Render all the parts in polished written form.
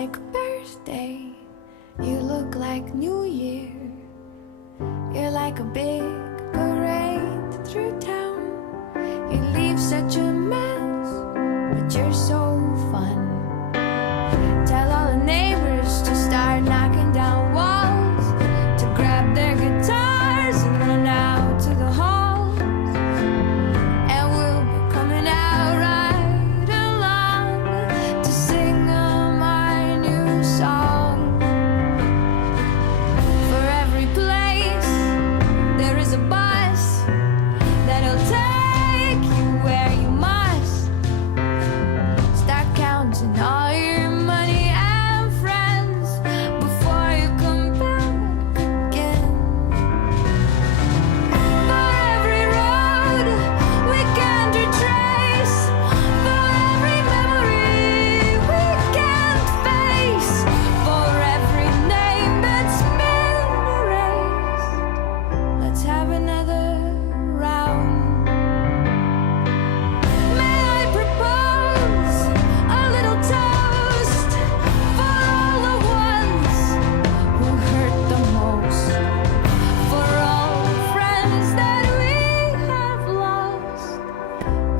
like birthday, you look like New Year. You're like a big parade through town. You leave such a mess, but you're so fun. Tell all the neighbors to start knocking down walls, to grab their guitars and run out to the halls. And we'll be coming out right along to sing them our new song. For every place there is a bus that'll take you where you must. Start counting all your money and friends before you come back again. For every road we can't retrace, for every memory we can't face, for every name that's been erased, let's have another round. May I propose a little toast for all the ones who hurt the most, for all the friends that we have lost.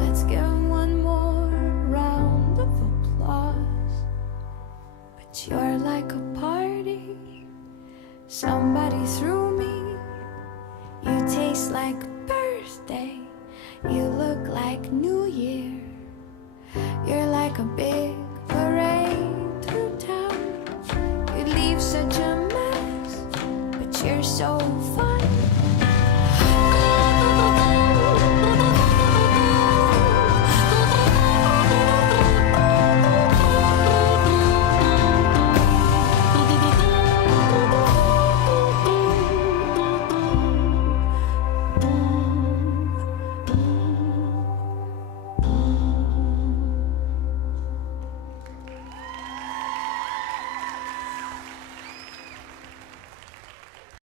Let's give 'em one more round of applause. But you're like a party somebody threw me. You taste like birthday, you look like New Year. You're like a big parade through town. You leave such a mess, but you're so fun.